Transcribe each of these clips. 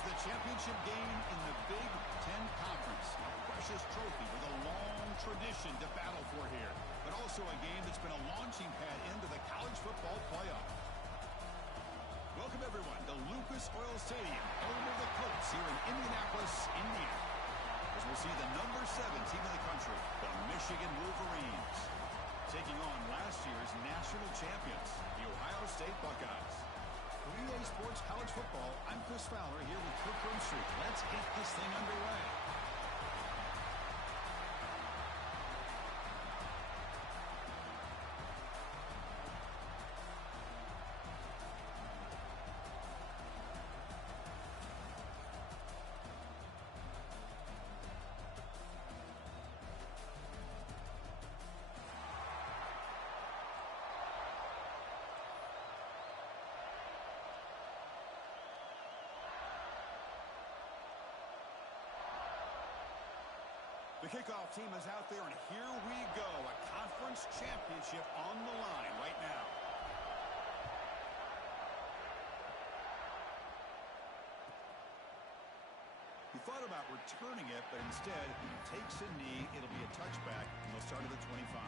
is the championship game in the Big Ten Conference. A precious trophy with a long tradition to battle for here, but also a game that's been a launching pad into the college football playoff. Welcome, everyone, to Lucas Oil Stadium, home of the Colts here in Indianapolis, Indiana. As we'll see the number 7 team in the country, the Michigan Wolverines, taking on last year's national champions, the Ohio State Buckeyes. For EA Sports College Football, I'm Chris Fowler here with Kirk Herbstreit. Let's get this thing underway. The kickoff team is out there, and here we go. A conference championship on the line right now. He thought about returning it, but instead takes a knee. It'll be a touchback, and they'll start at the 25.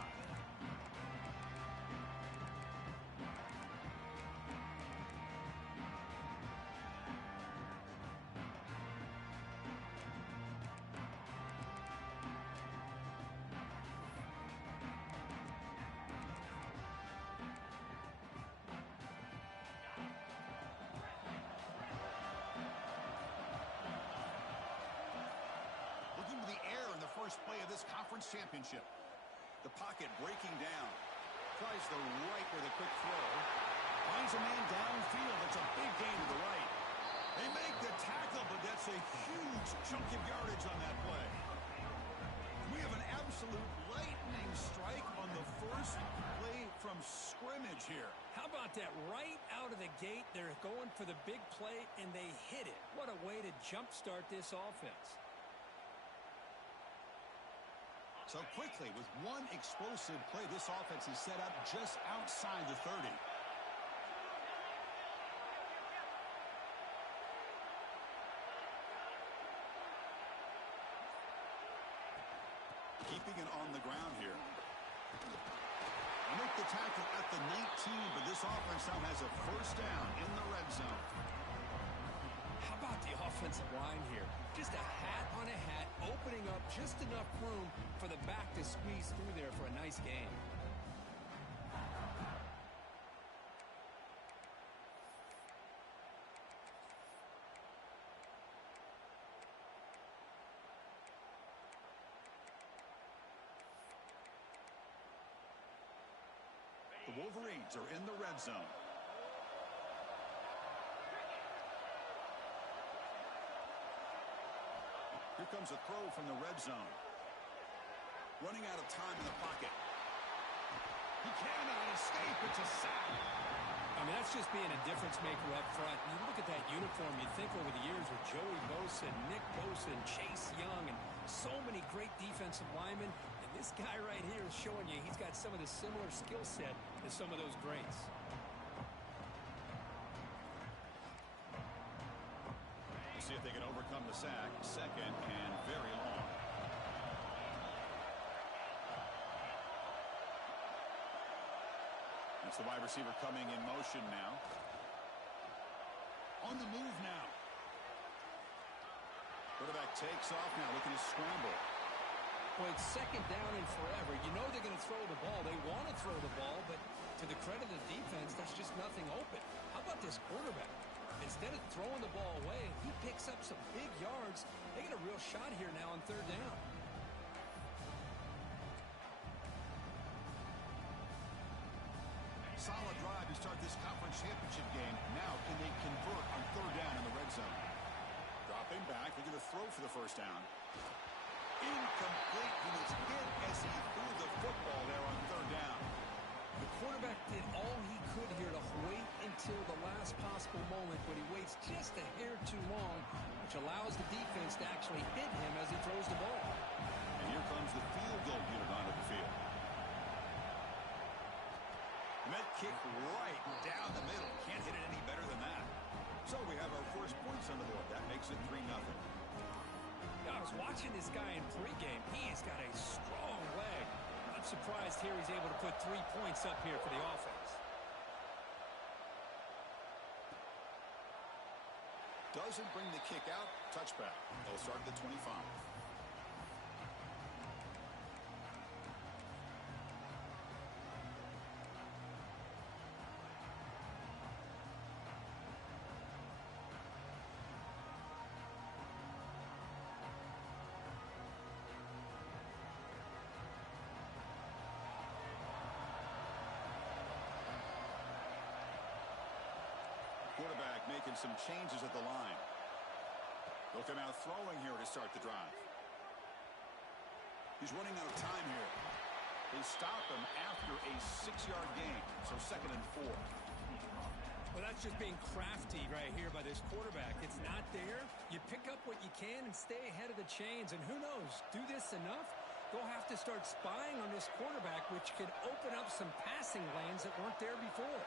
First play of this conference championship. The pocket breaking down. Tries the right with a quick throw. Finds a man downfield. It's a big gain to the right. They make the tackle, but that's a huge chunk of yardage on that play. We have an absolute lightning strike on the first play from scrimmage here. How about that? Right out of the gate, they're going for the big play, and they hit it. What a way to jumpstart this offense. So quickly, with one explosive play, this offense is set up just outside the 30. Keeping it on the ground here. They make the tackle at the 19, but this offense now has a first down in the red zone. How about the offensive line here? Just a hat on a hat, opening up just enough room for the back to squeeze through there for a nice gain. The Wolverines are in the red zone. Here comes a throw from the red zone. Running out of time in the pocket. He cannot escape. It's a sack. I mean, that's just being a difference maker up front. You look at that uniform, you think over the years with Joey Bosa, Nick Bosa, and Chase Young, and so many great defensive linemen. And this guy right here is showing you he's got some of the similar skill set as some of those greats. See if they can overcome the sack. Second and very long. That's the wide receiver coming in motion now. On the move now. Quarterback takes off now, looking to scramble. Well, it's second down and forever. You know they're going to throw the ball. They want to throw the ball, but to the credit of the defense, there's just nothing open. How about this quarterback? Instead of throwing the ball away, he picks up some big yards. They get a real shot here now on third down. Solid drive to start this conference championship game. Now can they convert on third down in the red zone? Dropping back, they're going to throw for the first down. Incomplete. He was hit as he threw the football there on third down. The quarterback did all he could here to wait until the last possible moment, but he waits just a hair too long, which allows the defense to actually hit him as he throws the ball. And here comes the field goal unit onto the field. And that kick right down the middle. Can't hit it any better than that. So we have our first points on the board. That makes it 3-0. I was watching this guy in pregame. He's got a strong leg. I'm surprised here he's able to put 3 points up here for the offense. Doesn't bring the kick out. Touchback. They'll start at the 25. Quarterback making some changes at the line. They'll come out throwing here to start the drive. He's running out of time here. They stop him after a 6-yard gain, so 2nd and 4. Well, that's just being crafty right here by this quarterback. It's not there. You pick up what you can and stay ahead of the chains. And who knows, do this enough, they'll have to start spying on this quarterback, which could open up some passing lanes that weren't there before.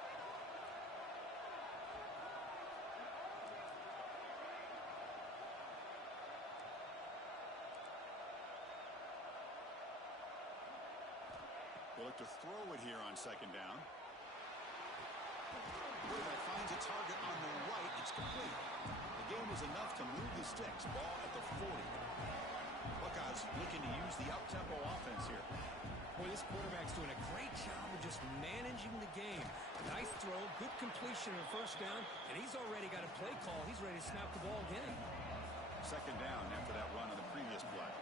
They look to throw it here on 2nd down. Quarterback finds a target on the right. It's complete. The game is enough to move the sticks. Ball at the 40. Buckeyes looking to use the up-tempo offense here. Boy, this quarterback's doing a great job of just managing the game. Nice throw, good completion on 1st down, and he's already got a play call. He's ready to snap the ball again. 2nd down after that run on the previous play.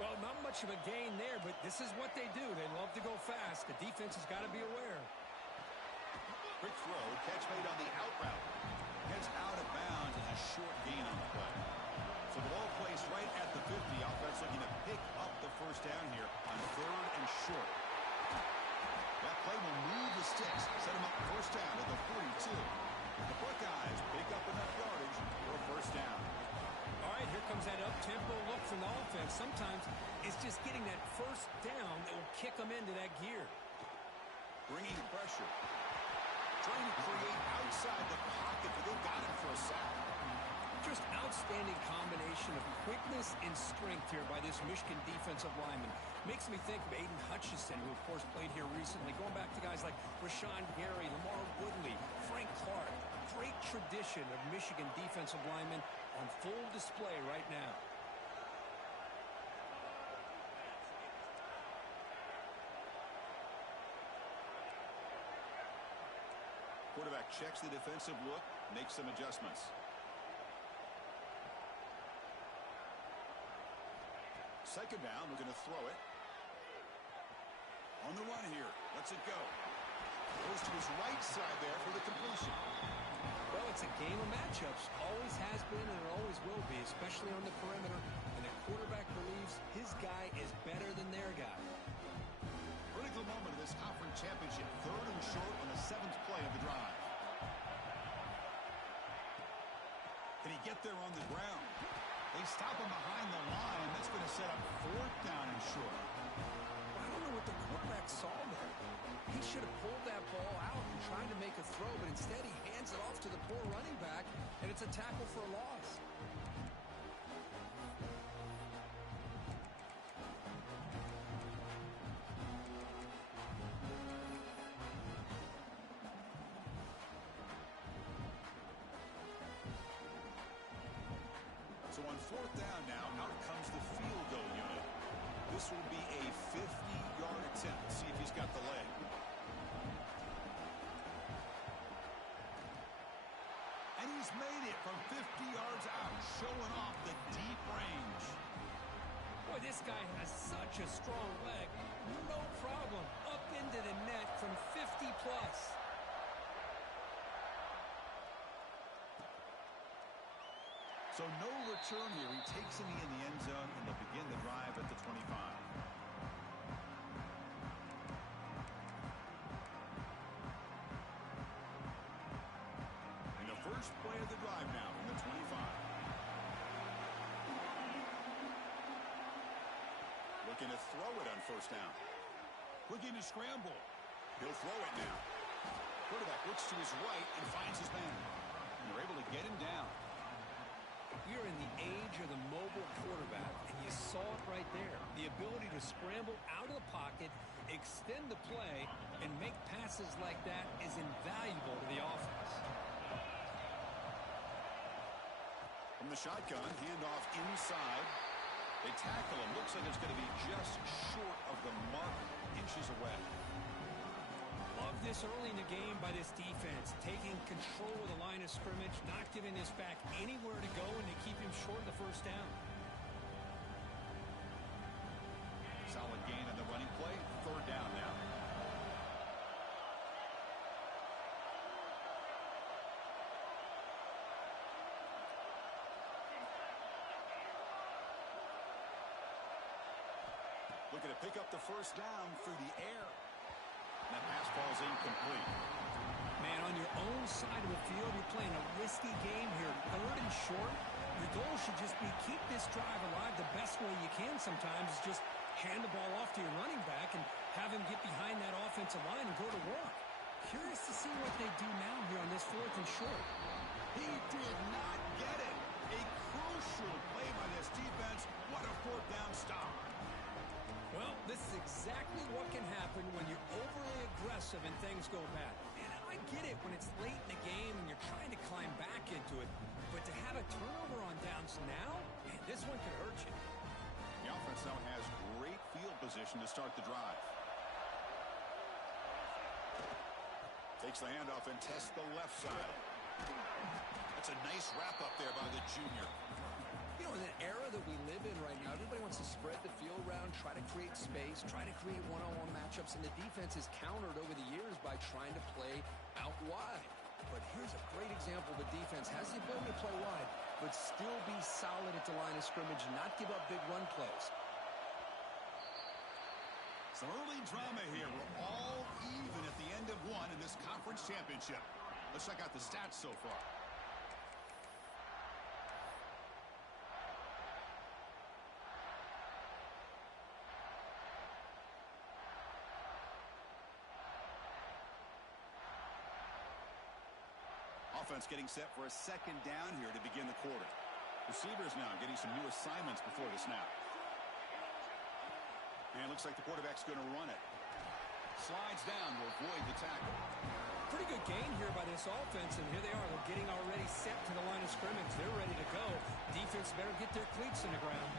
Well, not much of a gain there, but this is what they do. They love to go fast. The defense has got to be aware. Quick throw, catch made on the out route. Heads out of bounds as a short gain on the play. So the ball placed right at the 50. Offense looking to pick up the 1st down here on 3rd and short. That play will move the sticks, set them up 1st down at the 42. The Buckeyes pick up enough yardage for a 1st down. All right, here comes that up-tempo look from the offense. Sometimes it's just getting that 1st down that will kick them into that gear. Bringing pressure. Trying to create outside the pocket, but they got him for a sack. Just outstanding combination of quickness and strength here by this Michigan defensive lineman. Makes me think of Aiden Hutchinson, who, of course, played here recently. Going back to guys like Rashawn Gary, Lamar Woodley, Frank Clark. Great tradition of Michigan defensive linemen on full display right now. Quarterback checks the defensive look, makes some adjustments. Second down, we're going to throw it. On the run here, lets it go. Goes to his right side there for the completion. Well, it's a game of matchups. Always has been and it always will be, especially on the perimeter. And the quarterback believes his guy is better than their guy. Critical moment of this conference championship. 3rd and short on the 7th play of the drive. Can he get there on the ground? They stop him behind the line. That's going to set up 4th down and short. I don't know what the quarterback saw there. He should have pulled that ball out and tried to make a throw, but instead he hands it off to the poor running back, and it's a tackle for a loss. So on 4th down now, out comes the field goal unit. This will be a 50-yard attempt. See if he's got the leg. And he's made it from 50 yards out, showing off the deep range. Boy, this guy has such a strong leg. No problem. Up into the net from 50 plus. So no return here. He takes him in the end zone, and they'll begin the drive at the 25. And the first play of the drive now from the 25. Looking to throw it on 1st down. Looking to scramble. He'll throw it now. Quarterback looks to his right and finds his man. And they're able to get him down. We're in the age of the mobile quarterback, and you saw it right there. The ability to scramble out of the pocket, extend the play, and make passes like that is invaluable to the offense. From the shotgun, handoff inside. They tackle him. Looks like it's going to be just short of the mark, inches away. Love this early in the game by this defense, taking control of the line of scrimmage, not giving this back anywhere to go, and to keep him short of the first down. Solid gain on the running play. Third down now. Looking to pick up the first down through the air. And that pass falls incomplete. Man, on your own side of the field, you're playing a risky game here. Third and short. Your goal should just be keep this drive alive the best way you can sometimes is just hand the ball off to your running back and have him get behind that offensive line and go to work. Curious to see what they do now here on this fourth and short. He did not get it. A crucial play by this defense. What a fourth down stop. Well, this is exactly what can happen when you're overly aggressive and things go bad. And I get it when it's late in the game and you're trying to climb back into it. But to have a turnover on downs now, man, this one could hurt you. The offense now has great field position to start the drive. Takes the handoff and tests the left side. That's a nice wrap up there by the junior. You know, in the era that we live in right now, everybody wants to spread the field around, try to create space, try to create one-on-one matchups, and the defense is countered over the years by trying to play out wide. But here's a great example of a defense has the ability to play wide, but still be solid at the line of scrimmage, not give up big run plays. Some early drama here. We're all even at the end of one in this conference championship. Let's check out the stats so far. Offense getting set for a second down here to begin the quarter. Receivers now getting some new assignments before the snap. And looks like the quarterback's going to run it. Slides down to avoid the tackle. Pretty good gain here by this offense, and here they are. They're getting already set to the line of scrimmage. They're ready to go. Defense better get their cleats in the ground.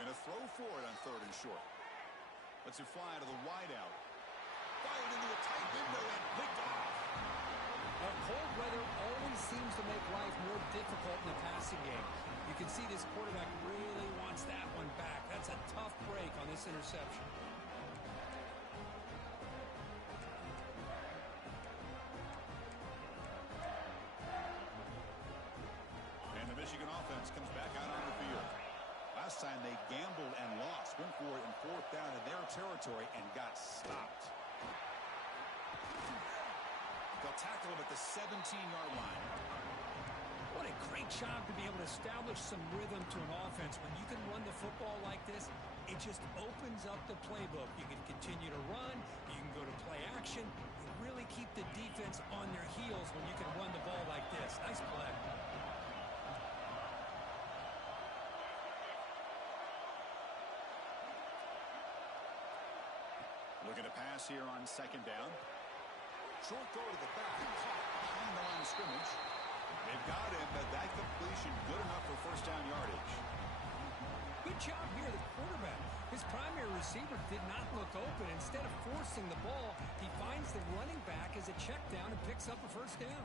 Going to throw for it on third and short. Lets it fly to the wideout. Fired into a tight window and picked off. Well, cold weather always seems to make life more difficult in the passing game. You can see this quarterback really wants that one back. That's a tough break on this interception. And the Michigan offense comes back out on the field. Last time they gambled and lost. Went for it in fourth down in their territory and got stopped. They'll tackle him at the 17-yard line. What a great job to be able to establish some rhythm to an offense. When you can run the football like this, it just opens up the playbook. You can continue to run. You can go to play action. You really keep the defense on their heels when you can run the ball like this. Nice play. Looking to pass here on second down. Short throw to the back. Caught behind the line of scrimmage. They've got him, but that completion good enough for first down yardage. Good job here, the quarterback. His primary receiver did not look open. Instead of forcing the ball, he finds the running back as a check down and picks up a first down.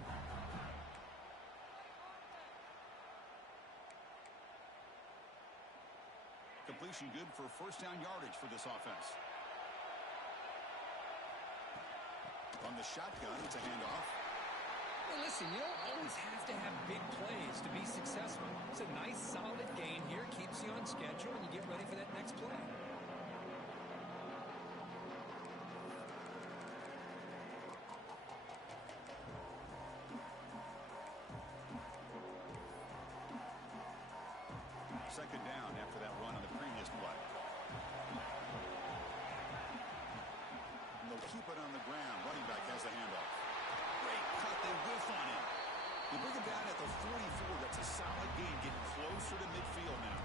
Completion good for first down yardage for this offense. From the shotgun, it's a handoff. Hey, listen, you don't always have to have big plays to be successful. It's a nice, solid gain here. Keeps you on schedule, and you get ready for that next play. Second down after that run on the previous play. And they'll keep it on the ground. Running back has the handoff. Great cut. They whiff on him. You bring him down at the 44. That's a solid gain, getting closer to midfield now.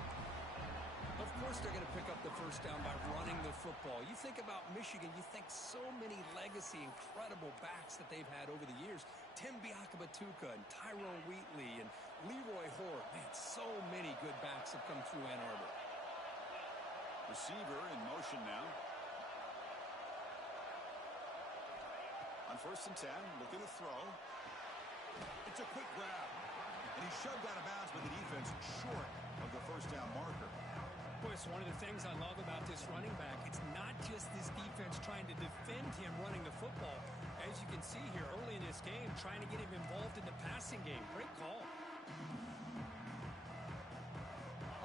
Of course they're going to pick up the first down by running the football. You think about Michigan, you think so many legacy, incredible backs that they've had over the years. Tim Biakabatuka and Tyrone Wheatley and Leroy Hort. Man, so many good backs have come through Ann Arbor. Receiver in motion now. On 1st and 10, looking to throw. It's a quick grab. And he's shoved out of bounds by the defense short of the first down marker. Boy, it's one of the things I love about this running back. It's not just this defense trying to defend him running the football. As you can see here early in this game, trying to get him involved in the passing game. Great call.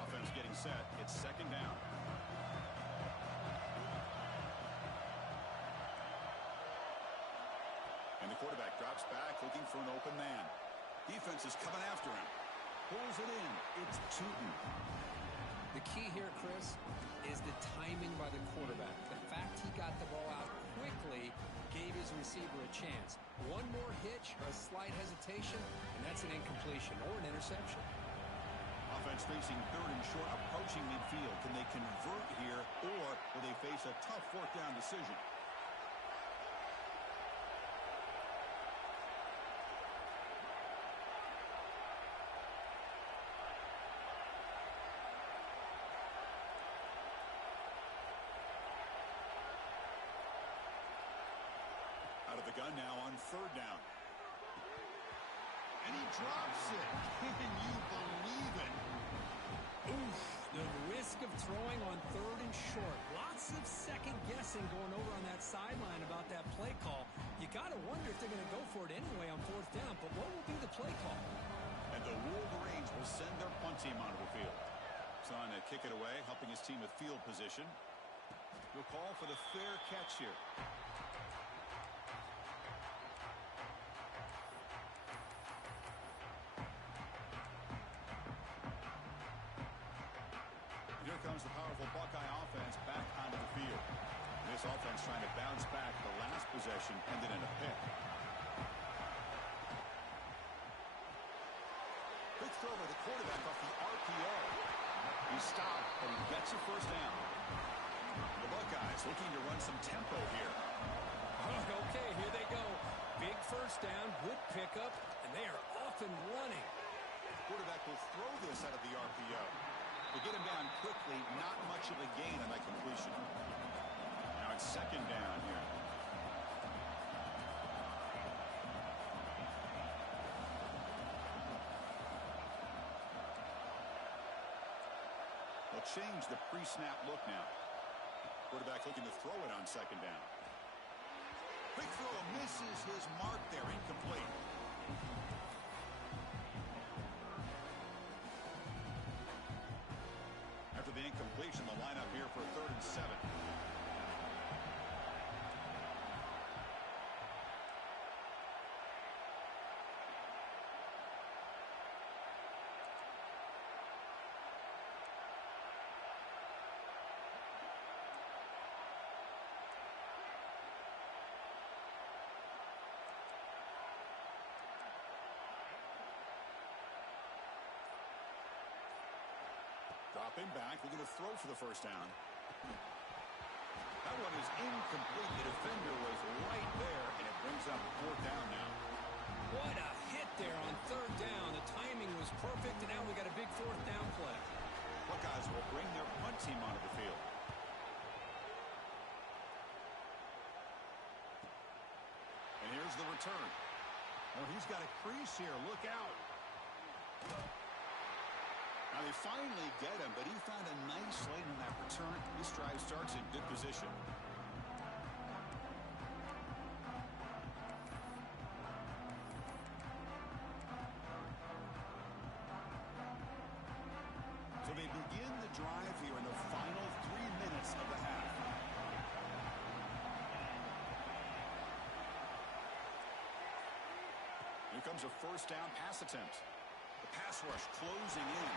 Offense getting set. It's second down. And the quarterback drops back looking for an open man. Defense is coming after him. Pulls it in. It's Tootin. The key here, Chris, is the timing by the quarterback. The fact he got the ball out quickly gave his receiver a chance. One more hitch or a slight hesitation, and that's an incompletion or an interception. Offense facing 3rd and short, approaching midfield. Can they convert here, or will they face a tough 4th down decision? Out of the gun now on 3rd down. And he drops it. Can you believe it? Oof, the risk of throwing on 3rd and short. Lots of second guessing going over on that sideline about that play call. You got to wonder if they're going to go for it anyway on 4th down, but what will be the play call? And the Wolverines will send their punt team onto the field. Trying to kick it away, helping his team with field position. He'll call for the fair catch here. Here comes the powerful Buckeye offense back onto the field. This offense trying to bounce back. The last possession ended in a pick. Quick throw by the quarterback off the RPO. He stopped, but he gets a first down. The Buckeyes looking to run some tempo here. Okay, here they go. Big first down, good pickup, and they are off and running. The quarterback will throw this out of the RPO. To get him down quickly, not much of a gain on that completion. Now it's second down here. They'll change the pre-snap look now. Quarterback looking to throw it on second down. Quick throw misses his mark there, incomplete. After the incompletion, the lineup here for 3rd and 7. Dropping back, looking to throw for the first down. That one is incomplete. The defender was right there, and it brings up 4th down now. What a hit there on 3rd down. The timing was perfect, and now we got a big 4th down play. Buckeyes will bring their punt team onto the field. And here's the return. Oh, he's got a crease here. Look out. Now they finally get him, but he found a nice lane in that return. This drive starts in good position. drive here in the final 3 minutes of the half. Here comes a first down pass attempt. The pass rush closing in.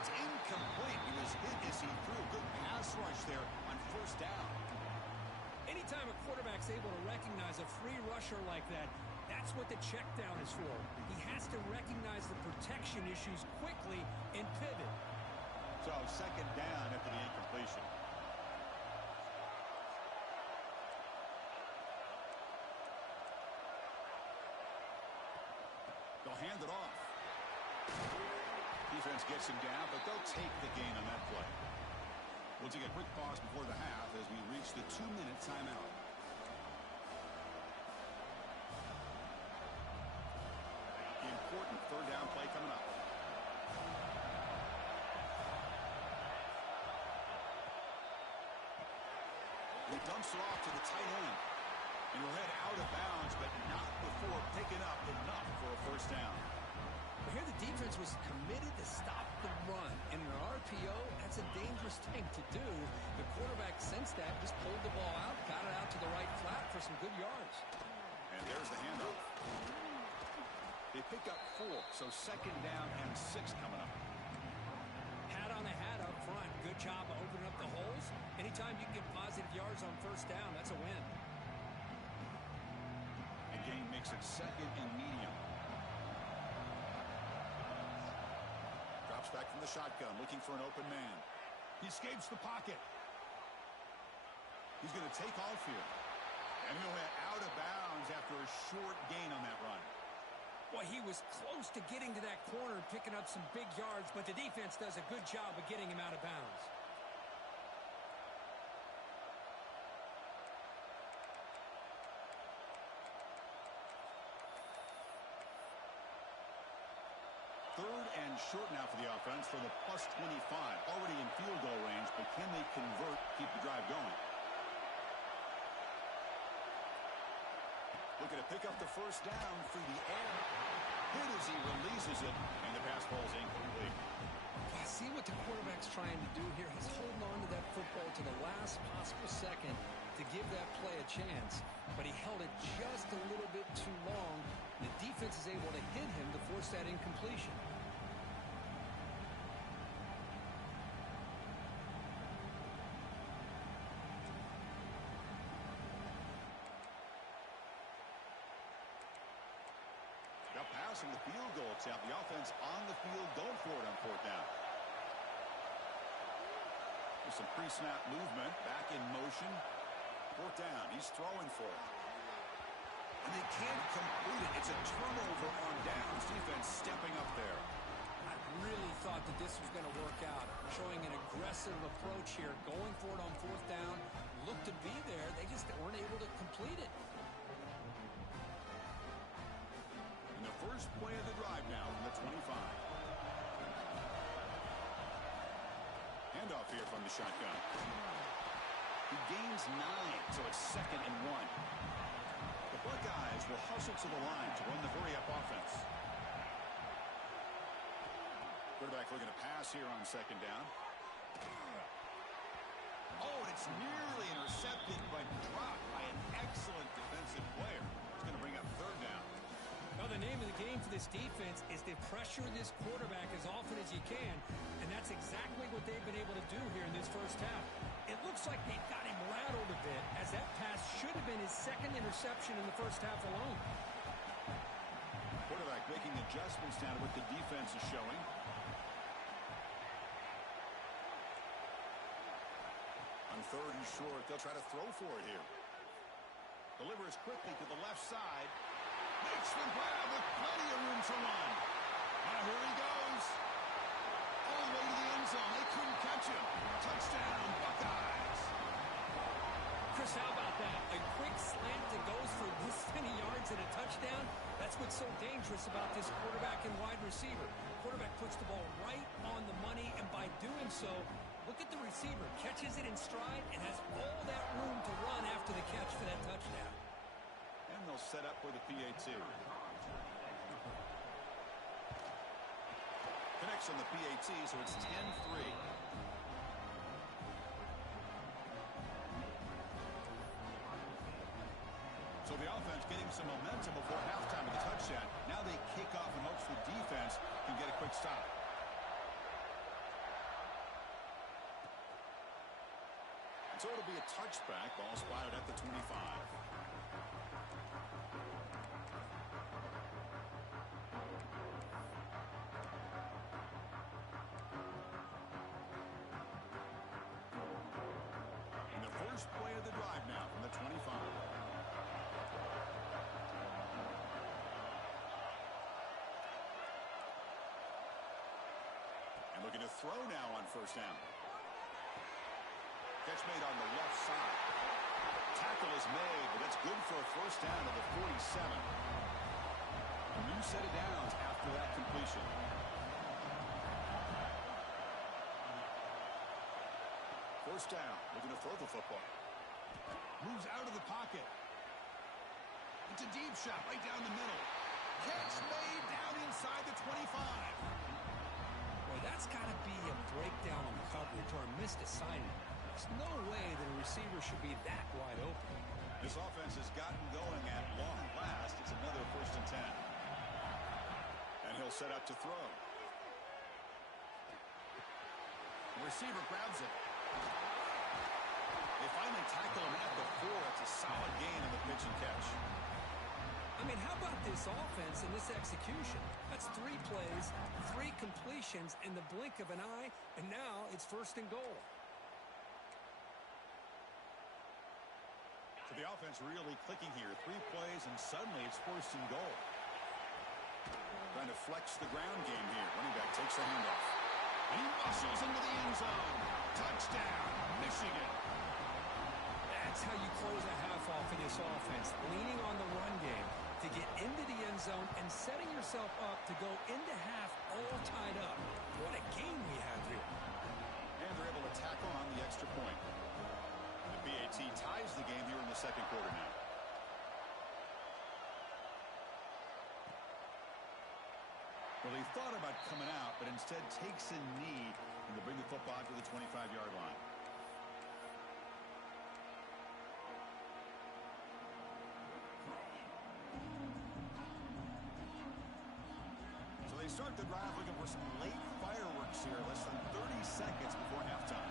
It's incomplete. He was hit as he threw. Good pass rush there on first down. Anytime a quarterback's able to recognize a free rusher like that, that's what the check down is for. He has to recognize the protection issues quickly and pivot. So second down after the incompletion. They'll hand it off. Defense gets him down, but they'll take the gain on that play. We'll take a quick pause before the half as we reach the 2-minute timeout. The important third down play coming up. He dumps it off to the tight end. And he'll head out of bounds, but not before picking up enough for a first down. But here the defense was committed to stop the run. In an RPO, that's a dangerous thing to do. The quarterback sensed that, just pulled the ball out, got it out to the right flat for some good yards. And there's the handoff. They pick up 4, so second down and 6 coming up. Hat on the hat up front. Good job of opening up the holes. Anytime you can get positive yards on first down, that's a win. The gain makes it second and medium. Drops back from the shotgun, looking for an open man. He escapes the pocket. He's going to take off here. And he'll head out of bounds after a short gain on that run. Well, he was close to getting to that corner and picking up some big yards, but the defense does a good job of getting him out of bounds. Third and short now for the offense for the plus 25. Already in field goal range, but can they convert, keep the drive going? Looking to pick up the first down through the air. Hit as he releases it, and the pass ball's incomplete. I see what the quarterback's trying to do here. He's holding on to that football to the last possible second to give that play a chance, but he held it just a little bit too long. The defense is able to hit him to force that incompletion. Now passing the field goal attempt. The offense on the field going for it on fourth down. There's some pre-snap movement. Back in motion. Fourth down. He's throwing for it. And they can't complete it. It's a turnover on downs. Defense stepping up there. I really thought that this was going to work out. Showing an aggressive approach here. Going for it on fourth down. Looked to be there. They just weren't able to complete it. And the first play of the drive now from the 25. Handoff here from the shotgun. He gains 9, so it's second and 1. The Buckeyes will hustle to the line to run the hurry-up offense. Quarterback looking to pass here on second down. Oh, it's nearly intercepted, but dropped by an excellent defensive player. It's going to bring up third down. Well, the name of the game for this defense is to pressure this quarterback as often as you can, and that's exactly what they've been able to do here in this first half. It looks like they've got him rattled a bit, as that pass should have been his second interception in the first half alone. Quarterback making adjustments now to what the defense is showing. On third and short, they'll try to throw for it here. Delivers quickly to the left side. Makes the grab with plenty of room to run. Now here he goes. All the way to the end zone. They couldn't catch him. Touchdown, Buckeyes. Chris, how about that? A quick slant that goes for this many yards and a touchdown. That's what's so dangerous about this quarterback and wide receiver. Quarterback puts the ball right on the money, and by doing so, look at the receiver. Catches it in stride and has all that room to run after the catch for that touchdown. And they'll set up for the PAT. Connects on the PAT, so it's 10-3. offense getting some momentum before halftime with the touchdown. Now they kick off in hopes the defense can get a quick stop. So it'll be a touchback. Ball spotted at the 25. And the first play of the drive now from the 25. And looking to throw now on first down. Catch made on the left side. Tackle is made, but that's good for a first down to the 47. A new set of downs after that completion. First down, looking to throw the football. Moves out of the pocket. It's a deep shot right down the middle. Catch made down inside the 25. Boy, that's got to be a breakdown in coverage or a missed assignment. There's no way that a receiver should be that wide open. This offense has gotten going at long last. It's another first and 10. And he'll set up to throw. The receiver grabs it. They finally tackle him at the 4. It's a solid gain in the pitch and catch. I mean, how about this offense and this execution? That's 3 plays, 3 completions in the blink of an eye, and now it's first and goal. So the offense really clicking here. 3 plays, and suddenly it's first and goal. Trying to flex the ground game here. Running back takes the handoff. And he muscles into the end zone. Touchdown, Michigan. That's how you close a half off in this offense, leaning on the run game to get into the end zone and setting yourself up to go into half all tied up. What a game we have here. And they're able to tackle on the extra point. The BAT ties the game here in the second quarter now. Well, he thought about coming out, but instead takes a knee and to bring the football to the 25-yard line. So they start the drive looking for some late fireworks here, less than 30 seconds before halftime.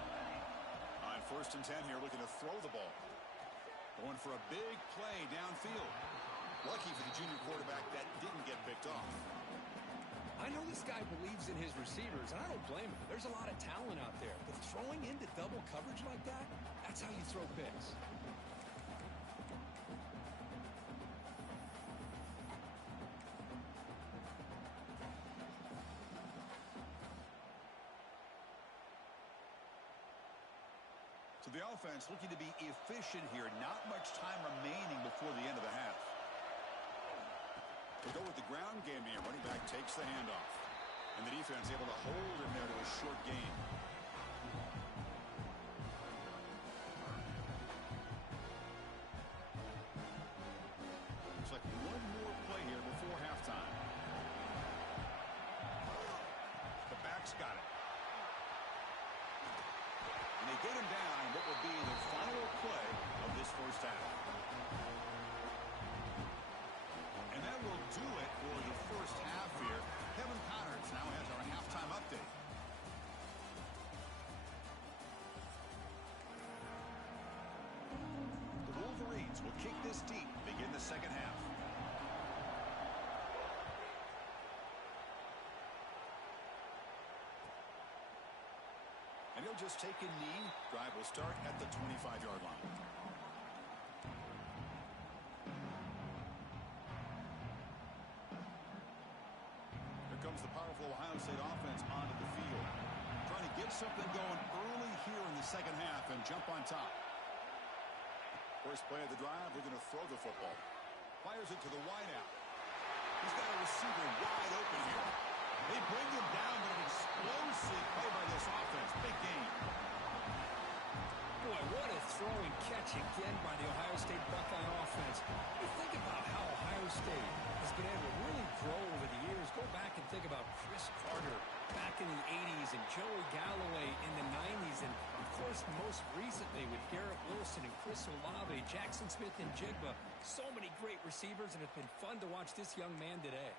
On first and 10 here, looking to throw the ball. Going for a big play downfield. Lucky for the junior quarterback that didn't get picked off. I know this guy believes in his receivers, and I don't blame him. There's a lot of talent out there. But throwing into double coverage like that, that's how you throw picks. So the offense looking to be efficient here. Not much time remaining before the end of the half. They go with the ground game here. Running back takes the handoff. And the defense able to hold him there to a short gain. Looks like one more play here before halftime. The back's got it. And they get him down what will be the final play of this first half. And that will do it for the first half here. Kevin Connors now has our halftime update. The Wolverines will kick this deep to begin the second half. And he'll just take a knee. Drive will start at the 25-yard line. Comes the powerful Ohio State offense onto the field. Trying to get something going early here in the second half and jump on top. First play of the drive, we're going to throw the football. Fires it to the wideout. He's got a receiver wide open here. They bring him down, but an explosive play by this offense. Big game. Boy, what a throw and catch again by the Ohio State Buckeye offense. You think about how Ohio State has been able to really grow over the years. Go back and think about Chris Carter back in the 80s and Joey Galloway in the 90s. And, of course, this most recently with Garrett Wilson and Chris Olave, Jackson Smith and Jigba. So many great receivers, and it's been fun to watch this young man today.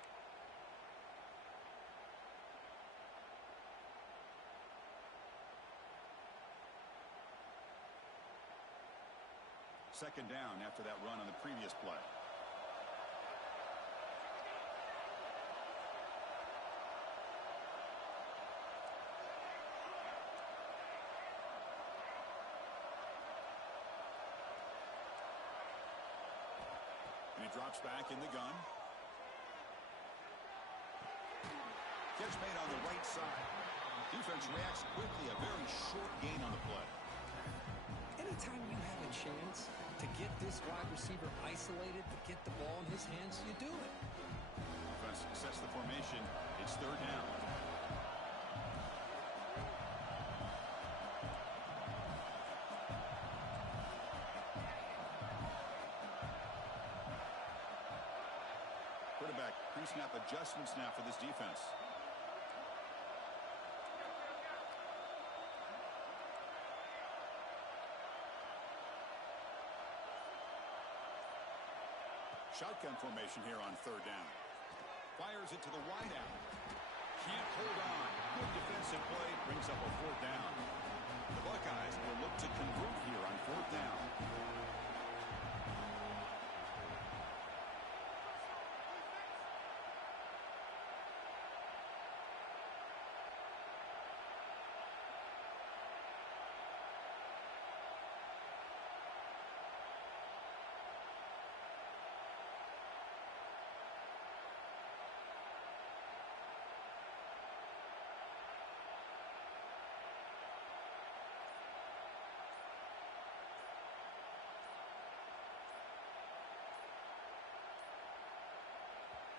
Second down after that run on the previous play. And he drops back in the gun. Catch made on the right side. Defense reacts quickly. A very short gain on the play. Anytime you have a chance to get this wide receiver isolated, to get the ball in his hands, you do it. Offense sets the formation. It's third down. Quarterback pre-snap adjustments now for this defense. Shotgun formation here on third down. Fires it to the wideout. Can't hold on. Good defensive play. Brings up a fourth down. The Buckeyes will look to convert here on fourth down.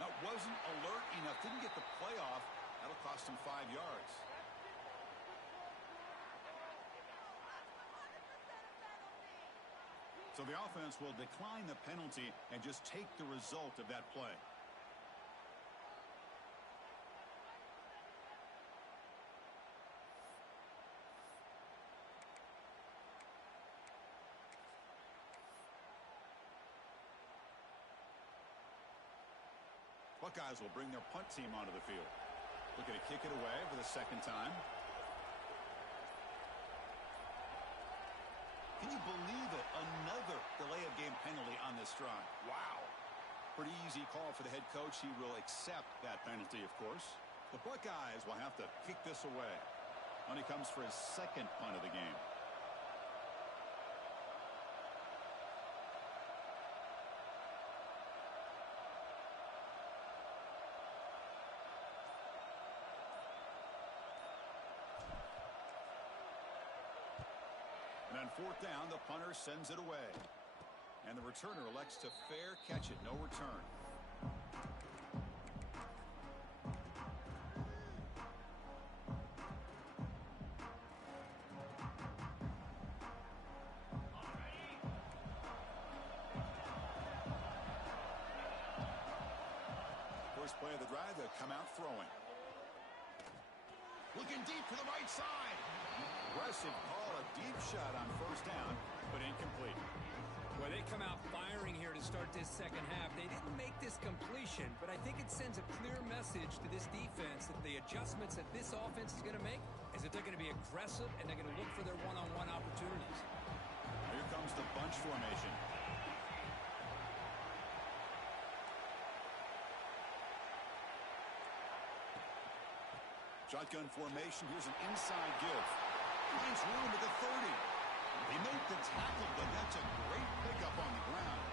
Now, wasn't alert enough. Didn't get the play off. That'll cost him 5 yards. So the offense will decline the penalty and just take the result of that play. Buckeyes will bring their punt team onto the field. Looking to kick it away for the second time. Can you believe it? Another delay of game penalty on this drive. Wow. Pretty easy call for the head coach. He will accept that penalty, of course. The Buckeyes will have to kick this away. When he comes for his second punt of the game. And on fourth down, the punter sends it away. And the returner elects to fair catch it. No return. First play of the drive, they'll come out throwing. Looking deep to the right side. Aggressive call, a deep shot on first down, but incomplete. Well, they come out firing here to start this second half. They didn't make this completion, but I think it sends a clear message to this defense that the adjustments that this offense is going to make is that they're going to be aggressive and they're going to look for their one-on-one opportunities. Here comes the bunch formation. Shotgun formation. Here's an inside give. Finds room at the 30. They make the tackle, but that's a great pickup on the ground.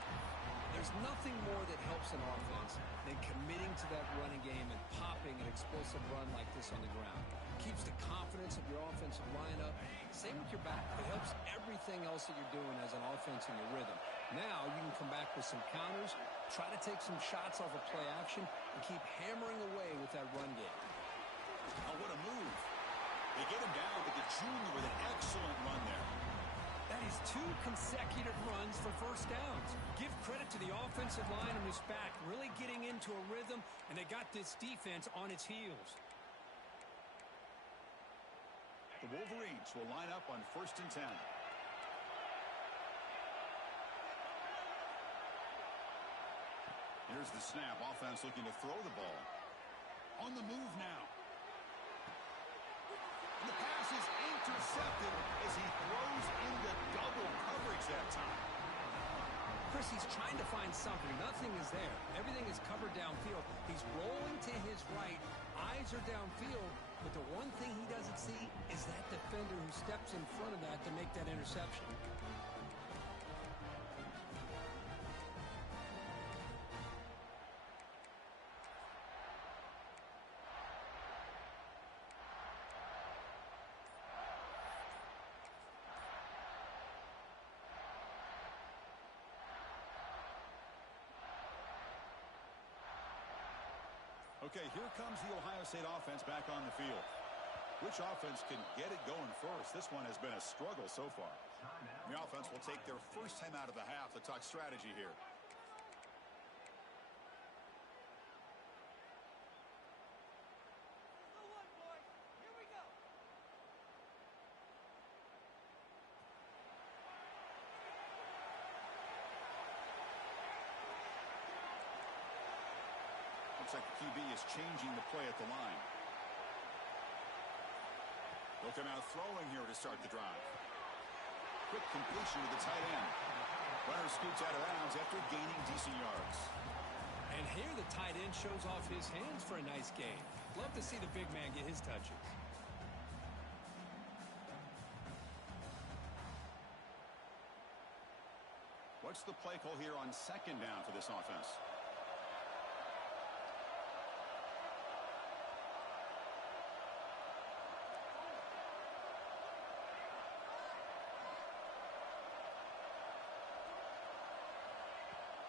There's nothing more that helps an offense than committing to that running game and popping an explosive run like this on the ground. It keeps the confidence of your offensive line up. Same with your back. It helps everything else that you're doing as an offense in your rhythm. Now you can come back with some counters, try to take some shots off of play action, and keep hammering away with that run game. Oh, what a move. They get him down, but the junior with an excellent run there. That is 2 consecutive runs for first downs. Give credit to the offensive line and his back, really getting into a rhythm, and they got this defense on its heels. The Wolverines will line up on 1st and 10. Here's the snap. Offense looking to throw the ball. On the move now. And the pass is intercepted as he throws into double coverage that time. Chris, he's trying to find something. Nothing is there. Everything is covered downfield. He's rolling to his right. Eyes are downfield. But the one thing he doesn't see is that defender who steps in front of that to make that interception. Okay, here comes the Ohio State offense back on the field. Which offense can get it going first? This one has been a struggle so far. The offense will take their first time out of the half to talk strategy here. Looks like the QB is changing the play at the line. They'll come out throwing here to start the drive. Quick completion to the tight end. Runner scoots out of bounds after gaining decent yards. And here the tight end shows off his hands for a nice game. Love to see the big man get his touches. What's the play call here on 2nd down for this offense?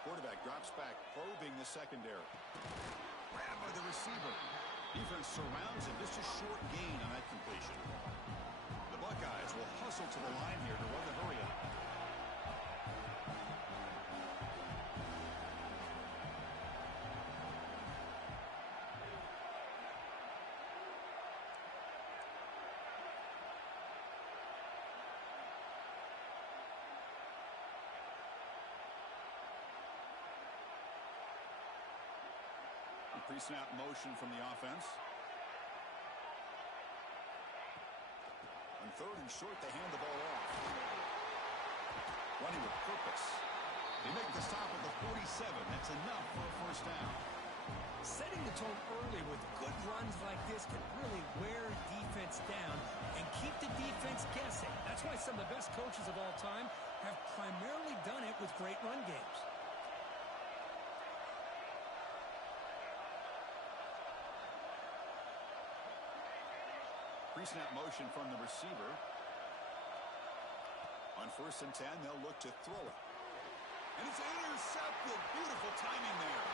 Quarterback drops back, probing the secondary. Grabbed by the receiver. Defense surrounds him. Just a short gain on that completion. The Buckeyes will hustle to the line here to run the hurry up. Pre-snap motion from the offense. On 3rd and short, they hand the ball off. Running with purpose. They make the stop at the 47. That's enough for a first down. Setting the tone early with good runs like this can really wear defense down and keep the defense guessing. That's why some of the best coaches of all time have primarily done it with great run games. Pre-snap motion from the receiver. On 1st and 10, they'll look to throw it. And it's intercepted. Beautiful timing there.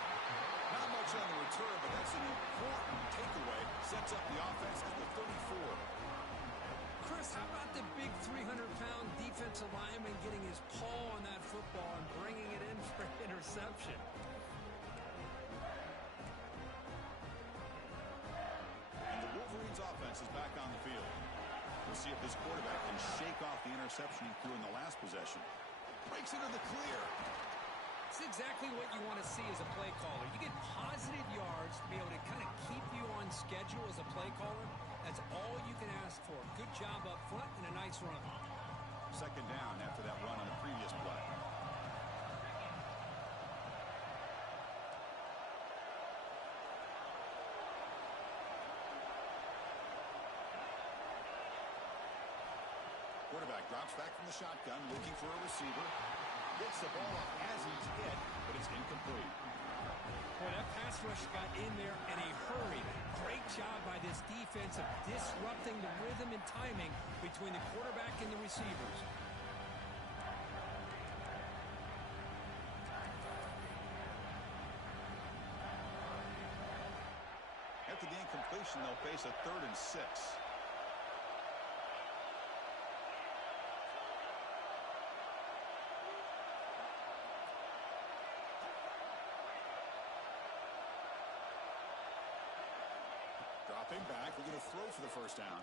Not much on the return, but that's an important takeaway. Sets up the offense at the 34. Chris, how about the big 300-pound defensive lineman getting his paw on that football and bringing it in for an interception? Offense is back on the field. We'll see if this quarterback can shake off the interception he threw in the last possession. Breaks into the clear. It's exactly what you want to see as a play caller. You get positive yards to be able to kind of keep you on schedule as a play caller. That's all you can ask for. Good job up front and a nice run. 2nd down after that run on the previous play. Quarterback drops back from the shotgun, looking for a receiver. Gets the ball up as he's hit, but it's incomplete. Boy, that pass rush got in there in a hurry. Great job by this defense of disrupting the rhythm and timing between the quarterback and the receivers. After the incompletion, they'll face a 3rd and 6. Dropping back, we're going to throw for the first down.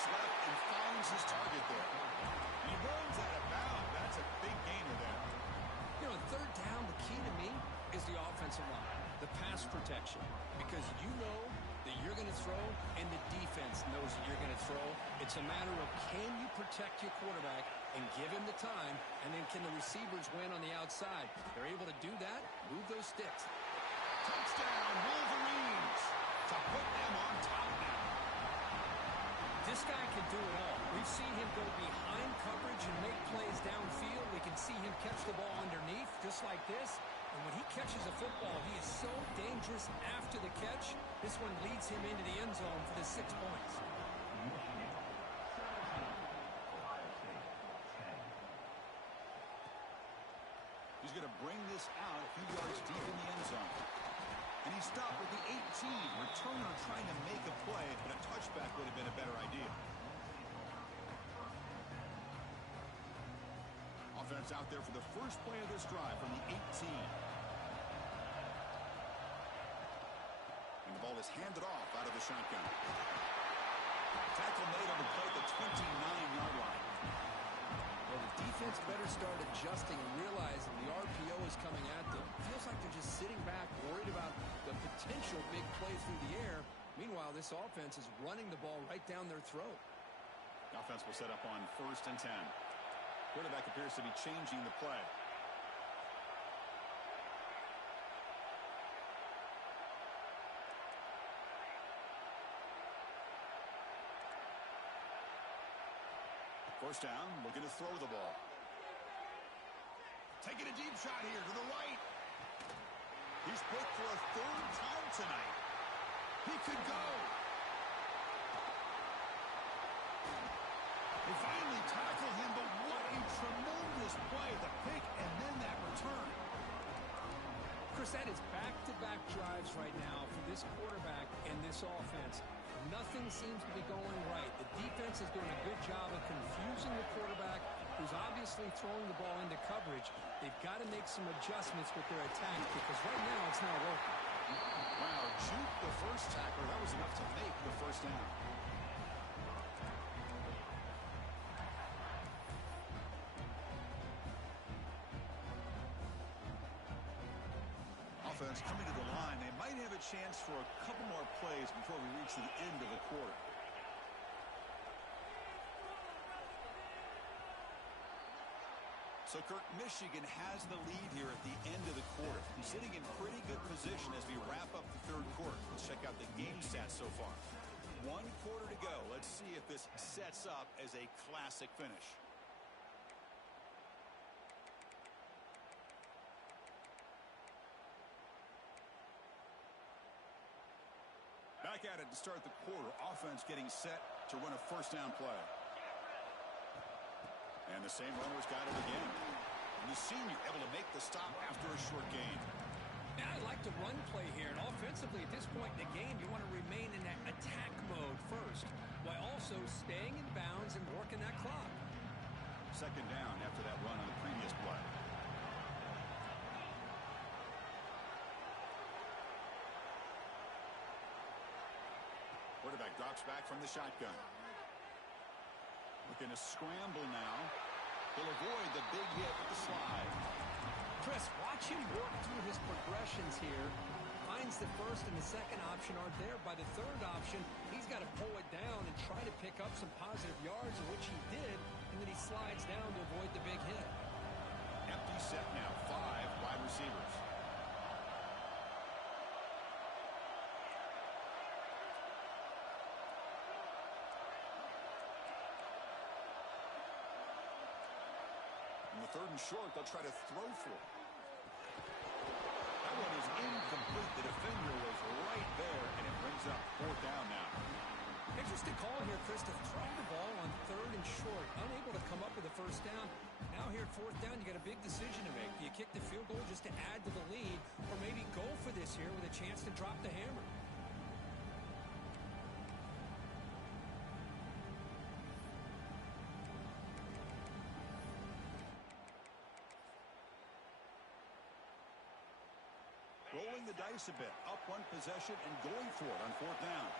looks left and finds his target there. He runs out of bounds. That's a big gainer there. You know, third down, the key to me is the offensive line, the pass protection, because you know that you're going to throw and the defense knows that you're going to throw. It's a matter of can you protect your quarterback and give him the time, and then can the receivers win on the outside? They're able to do that, move those sticks. Touchdown, Wolverines, to put them on top now. This guy can do it all. We've seen him go behind coverage and make plays downfield. We can see him catch the ball underneath, just like this. And when he catches a football, he is so dangerous after the catch. This one leads him into the end zone for the 6 points. He's going to bring this out a few yards deep in the end zone. And he stopped with the 18. Returner trying to make a play, but a touchback would have been a better idea. Offense out there for the first play of this drive from the 18. And the ball is handed off out of the shotgun. Tackle made on the play at the 29-yard line. Well, the defense better start adjusting and realizing the RPO is coming at them. Feels like they're just sitting back, worried about the potential big play through the air. Meanwhile, this offense is running the ball right down their throat. The offense will set up on 1st and 10. Quarterback appears to be changing the play. First down, looking to throw the ball. Taking a deep shot here to the right. He's picked for a 3rd time tonight. He could go. They finally tackle him, but what a tremendous play. The pick and then that return. Chris, that is back-to-back drives right now for this quarterback and this offense. Nothing seems to be going right. The defense is doing a good job of confusing the quarterback, who's obviously throwing the ball into coverage. They've got to make some adjustments with their attack because right now it's not working. Wow, juke the first tackler. That was enough to make the first down. Offense coming to the line. They might have a chance for a couple more plays before we reach the end of the quarter. So, Kirk, Michigan has the lead here at the end of the quarter. Sitting in pretty good position as we wrap up the 3rd quarter. Let's check out the game stats so far. 1 quarter to go. Let's see if this sets up as a classic finish. Back at it to start the quarter. Offense getting set to run a first down play. And the same runner's got it again. And the senior able to make the stop after a short gain. Now, I like the run play here. And offensively, at this point in the game, you want to remain in that attack mode first, while also staying in bounds and working that clock. 2nd down after that run on the previous play. Quarterback drops back from the shotgun. Looking to scramble now. He'll avoid the big hit with the slide. Chris, watch him work through his progressions here. Finds the first and the second option aren't there. By the 3rd option, he's got to pull it down and try to pick up some positive yards, which he did, and then he slides down to avoid the big hit. Empty set now. 5 wide receivers. On the 3rd and short, they'll try to throw for it. That one is incomplete. The defender was right there, and it brings up 4th down now. Interesting call here, Chris, to throw the ball on 3rd and short. Unable to come up with a first down. Now here at 4th down, you got a big decision to make. Do you kick the field goal just to add to the lead, or maybe go for this here with a chance to drop the hammer? Rolling the dice a bit. Up 1 possession and going for it on 4th down.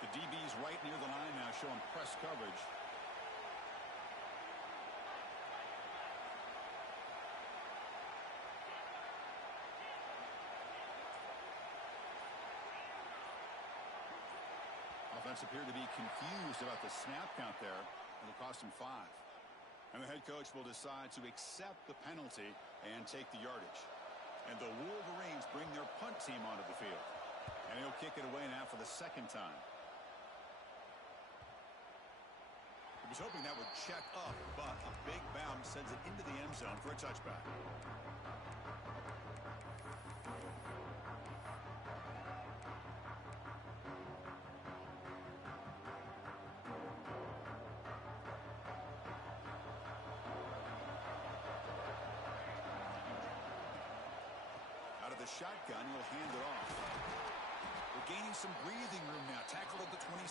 The DB's right near the line now, showing press coverage. Offense appeared to be confused about the snap count there. It'll cost him 5. And the head coach will decide to accept the penalty and take the yardage. And the Wolverines bring their punt team onto the field. And he'll kick it away now for the second time. He was hoping that would check up, but a big bounce sends it into the end zone for a touchback. Shotgun, he'll hand it off. We're gaining some breathing room now. Tackled at the 26.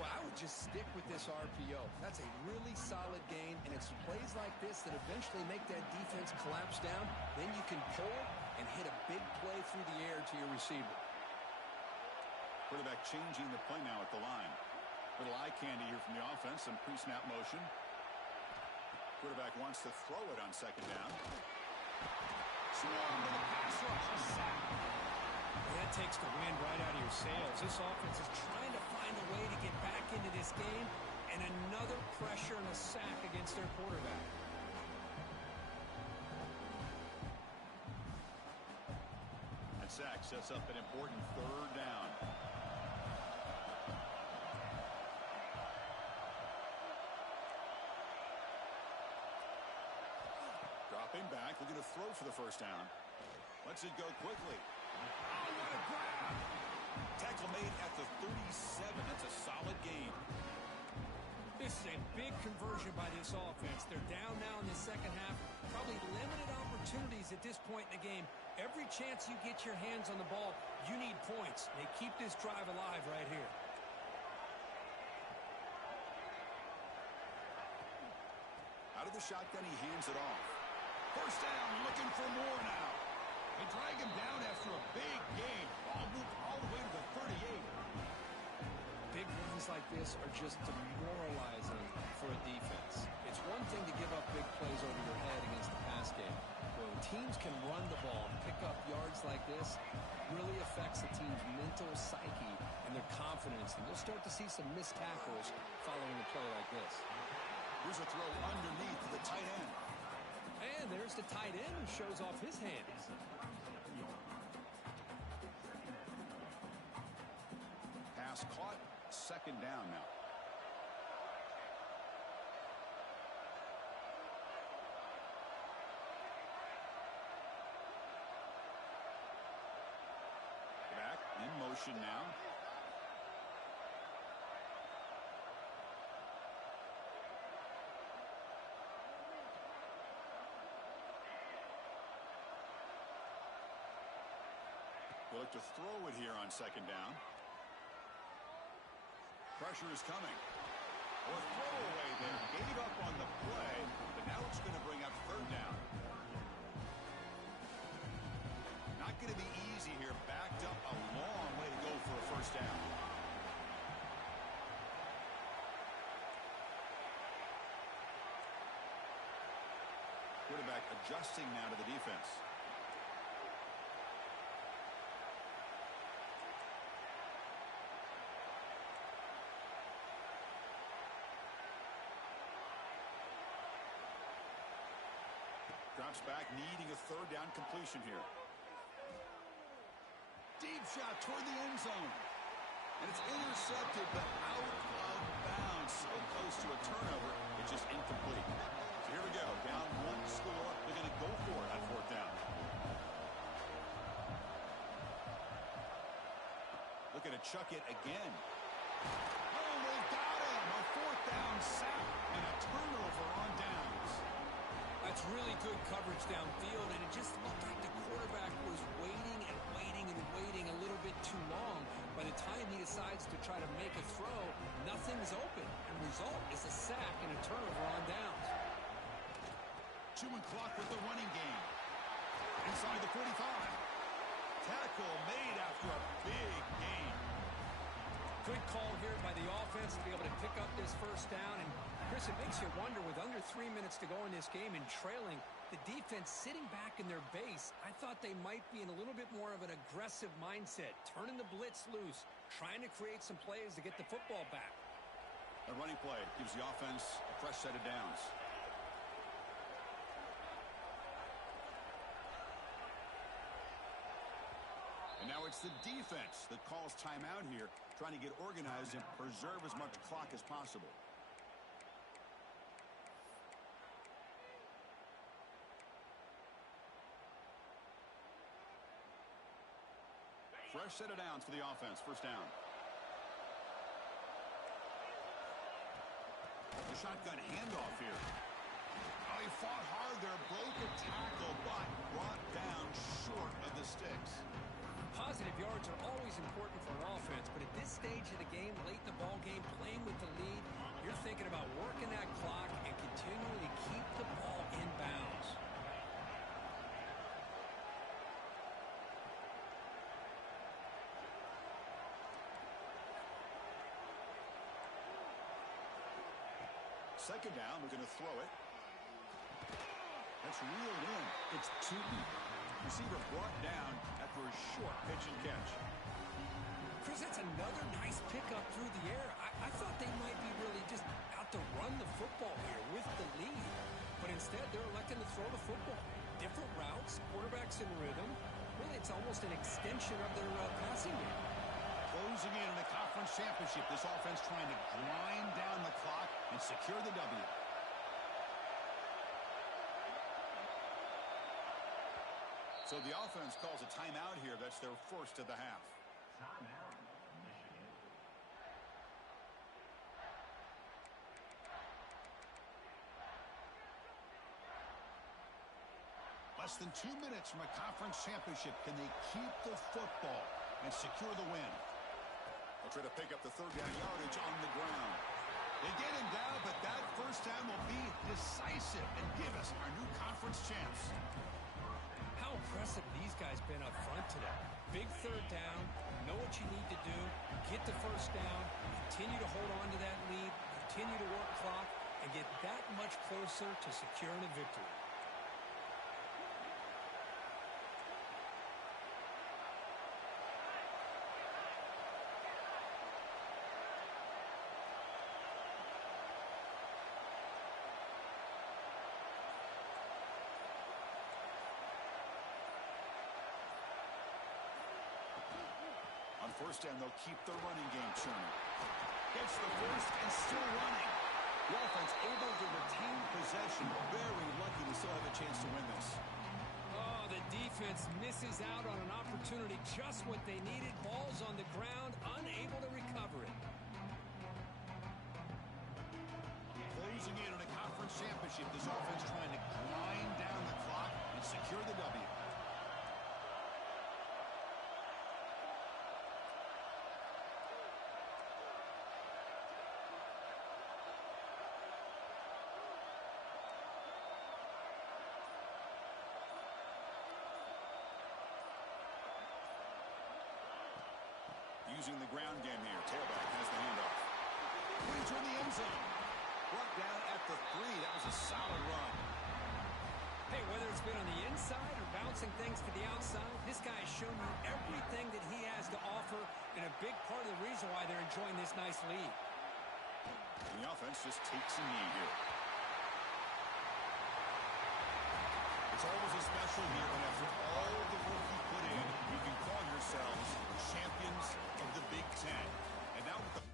Well, I would just stick with this RPO. That's a really solid gain, and it's plays like this that eventually make that defense collapse down. Then you can pull and hit a big play through the air to your receiver. Quarterback changing the play now at the line. Little eye candy here from the offense. Some pre-snap motion. Quarterback wants to throw it on second down. That takes the wind right out of your sails. This offense is trying to find a way to get back into this game, and another pressure and a sack against their quarterback. That sack sets up an important third down. Dropping back, looking to throw for the first down. Lets it go quickly. Oh, what a grab! Tackle made at the 37. That's a solid gain. This is a big conversion by this offense. They're down now in the second half. Probably limited opportunities at this point in the game. Every chance you get your hands on the ball, you need points. They keep this drive alive right here. Out of the shotgun, he hands it off. First down, looking for more now. They drag him down after a big gain. Ball moved all the way to the 38. Big runs like this are just demoralizing for a defense. It's one thing to give up big plays over your head against the pass game. When teams can run the ball and pick up yards like this, really affects the team's mental psyche and their confidence. And you'll start to see some missed tackles following a play like this. Here's a throw underneath to the tight end. And there's the tight end who shows off his hands. Pass caught, second down now. Back in motion now. We'll look to throw it here on second down. Pressure is coming. Or a throwaway there. Gave up on the play, but now it's going to bring up third down. Not going to be easy here. Backed up a long way to go for a first down. Quarterback adjusting now to the defense. Drops back, needing a third down completion here. Deep shot toward the end zone. And it's intercepted, but out of bounds. So close to a turnover, it's just incomplete. So here we go, down one score. They're going to go for it on fourth down. Looking to chuck it again. Oh, they got him. A fourth down sack and a turnover on downs. That's really good coverage downfield, and it just looked like the quarterback was waiting and waiting and waiting a little bit too long. By the time he decides to try to make a throw, nothing's open. And the result is a sack and a turnover on downs. Chewing clock with the running game. Inside the 45. Tackle made after a big gain. Good call here by the offense to be able to pick up this first down. And, Chris, it makes you wonder, with under 3 minutes to go in this game and trailing, the defense sitting back in their base, I thought they might be in a little bit more of an aggressive mindset, turning the blitz loose, trying to create some plays to get the football back. A running play gives the offense a fresh set of downs. And now it's the defense that calls timeout here, trying to get organized and preserve as much clock as possible. Fresh set of downs for the offense. First down. The shotgun handoff here. Oh, he fought hard there, broke a tackle, but brought down short of the sticks. Positive yards are always important for an offense, but at this stage of the game, late in the ball game, playing with the lead, you're thinking about working that clock and continuing to keep the ball in bounds. Second down, we're going to throw it. That's reeled in. It's too deep. Receiver brought down after a short pitch and catch. Chris, that's another nice pickup through the air. I thought they might be really just out to run the football here with the lead. But instead, they're electing to throw the football. Different routes, quarterbacks in rhythm. Really, it's almost an extension of their passing game. Closing in the conference championship, this offense trying to grind down the clock and secure the W. So the offense calls a timeout here. That's their first of the half. Timeout, Michigan. Less than 2 minutes from a conference championship. Can they keep the football and secure the win? They'll try to pick up the third down yardage on the ground. They get him down, but that first down will be decisive and give us our new conference champs. How impressive these guys been up front today. Big third down, know what you need to do, get the first down, continue to hold on to that lead, continue to work clock, and get that much closer to securing a victory. First down, they'll keep the running game churning. Gets the first and still running. The offense able to retain possession. Very lucky to still have a chance to win this. Oh, the defense misses out on an opportunity, just what they needed. Ball's on the ground, unable to recover it. Closing in on a conference championship, this offense trying to grind down the clock and secure the W. Using the ground game here. Tailback has the handoff. Putting toward the end zone. Brought down at the 3. That was a solid run. Hey, whether it's been on the inside or bouncing things to the outside, this guy has shown you everything that he has to offer, and a big part of the reason why they're enjoying this nice lead. And the offense just takes a knee here. It's always a special year when after all the work you put in, you can call yourselves champions of the Big Ten. And now with the